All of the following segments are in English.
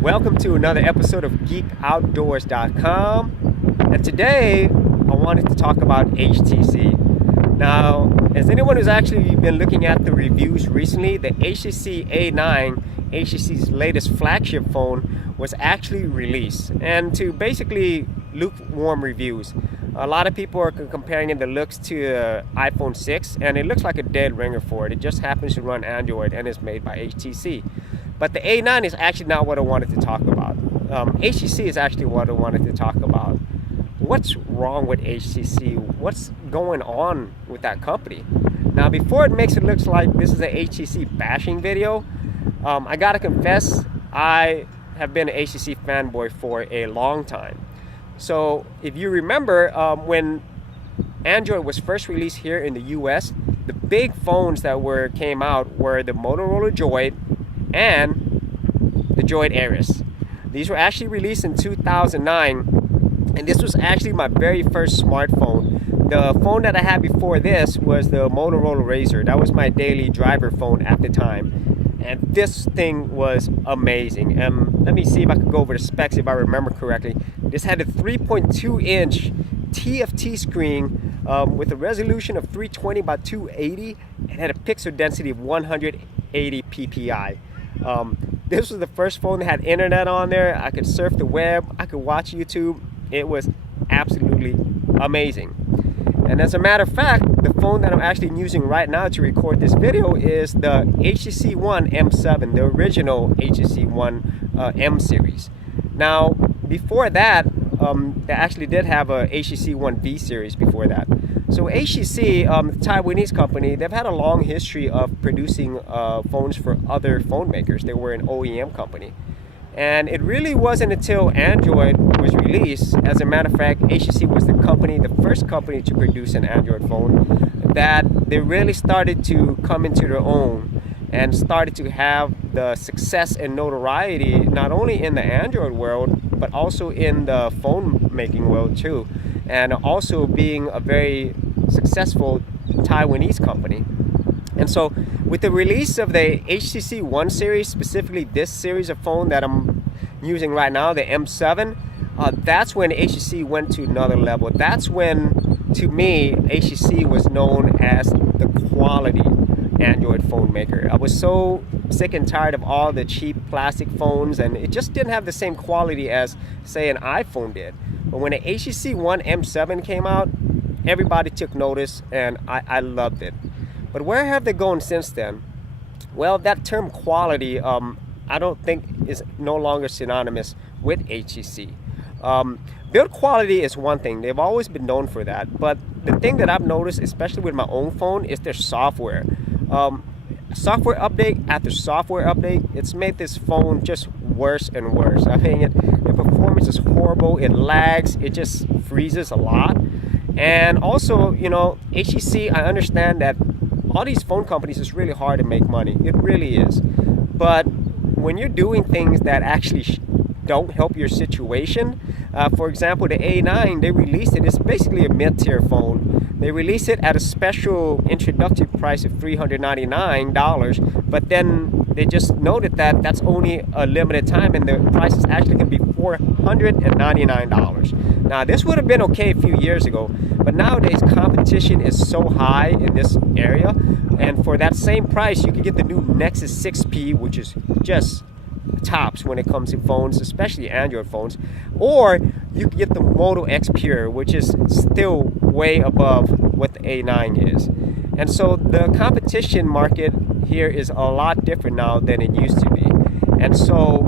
Welcome to another episode of Geekoutdoors.com, and today I wanted to talk about HTC. Now, as anyone who's actually been looking at the reviews recently, the HTC A9, HTC's latest flagship phone, was actually released, and to basically lukewarm reviews. A lot of people are comparing the looks to the iPhone 6, and it looks like a dead ringer for it. It just happens to run Android and is made by HTC. But the A9 is actually not what I wanted to talk about. HTC is actually what I wanted to talk about. What's wrong with HTC? What's going on with that company? Now, before it makes it look like this is an HTC bashing video, I gotta confess, I have been an HTC fanboy for a long time. So if you remember, when Android was first released here in the US, the big phones that came out were the Motorola Droid and the Droid Aries. These were actually released in 2009, and this was actually my very first smartphone. The phone that I had before this was the Motorola Razr. That was my daily driver phone at the time, and this thing was amazing. Let me see if I can go over the specs if I remember correctly. This had a 3.2-inch TFT screen with a resolution of 320 by 280 and had a pixel density of 180 ppi. This was the first phone that had internet on there. I could surf the web, I could watch YouTube. It was absolutely amazing. And as a matter of fact, the phone that I'm actually using right now to record this video is the HTC One M7, the original HTC One M series. Now, before that, they actually did have a HTC One V series before that. So HTC, the Taiwanese company, they've had a long history of producing phones for other phone makers. They were an OEM company. And it really wasn't until Android was released, as a matter of fact, HTC was the first company to produce an Android phone, that they really started to come into their own and started to have the success and notoriety not only in the Android world, but also in the phone making world too, and also being a very successful Taiwanese company. And so with the release of the HTC One series, specifically this series of phone that I'm using right now, the M7, that's when HTC went to another level. That's when, to me, HTC was known as the quality Android phone maker. I was so sick and tired of all the cheap plastic phones, and it just didn't have the same quality as, say, an iPhone did. But when the HTC One M7 came out, everybody took notice, and I loved it. But where have they gone since then? Well, that term quality, I don't think is no longer synonymous with HTC. Build quality is one thing. They've always been known for that. But the thing that I've noticed, especially with my own phone, is their software. Software update after software update, it's made this phone just worse and worse. I mean, the performance is horrible. It lags. It just freezes a lot. And also, you know, HTC, I understand that all these phone companies, is really hard to make money. It really is. But when you're doing things that actually don't help your situation, for example, the A9, they released it. It's basically a mid-tier phone. They released it at a special introductory price of $399, but then they just noted that that's only a limited time, and the price is actually going to be $499. Now, this would have been okay a few years ago, but nowadays competition is so high in this area, and for that same price, you can get the new Nexus 6P, which is just tops when it comes to phones, especially Android phones, or you can get the Moto X Pure, which is still way above what the A9 is. And so the competition market here is a lot different now than it used to be. And so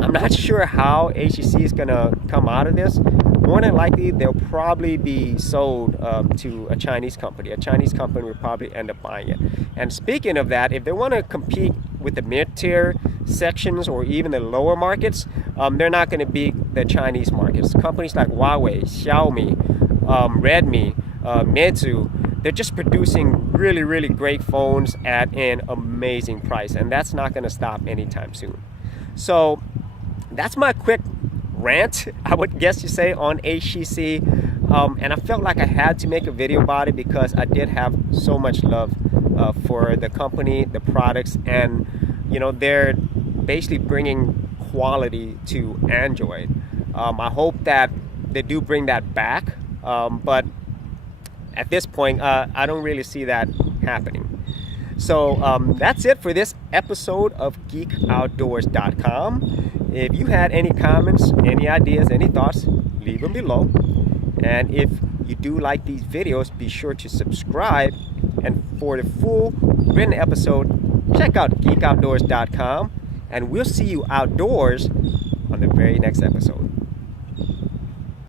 I'm not sure how HTC is gonna come out of this. More than likely, they'll probably be sold to a Chinese company. A Chinese company will probably end up buying it. And speaking of that, if they want to compete with the mid-tier sections or even the lower markets, they're not going to beat the Chinese markets. Companies like Huawei, Xiaomi, Redmi, Meizu, they're just producing really, really great phones at an amazing price, and that's not going to stop anytime soon. So that's my quick rant, I would guess you say, on HTC, and I felt like I had to make a video about it because I did have so much love for the company, the products, and you know, they're basically bringing quality to Android. I hope that they do bring that back, but at this point, I don't really see that happening. So that's it for this episode of Geekoutdoors.com. If you had any comments, any ideas, any thoughts, leave them below. And if you do like these videos, be sure to subscribe. And for the full written episode, check out Geekoutdoors.com. And we'll see you outdoors on the very next episode.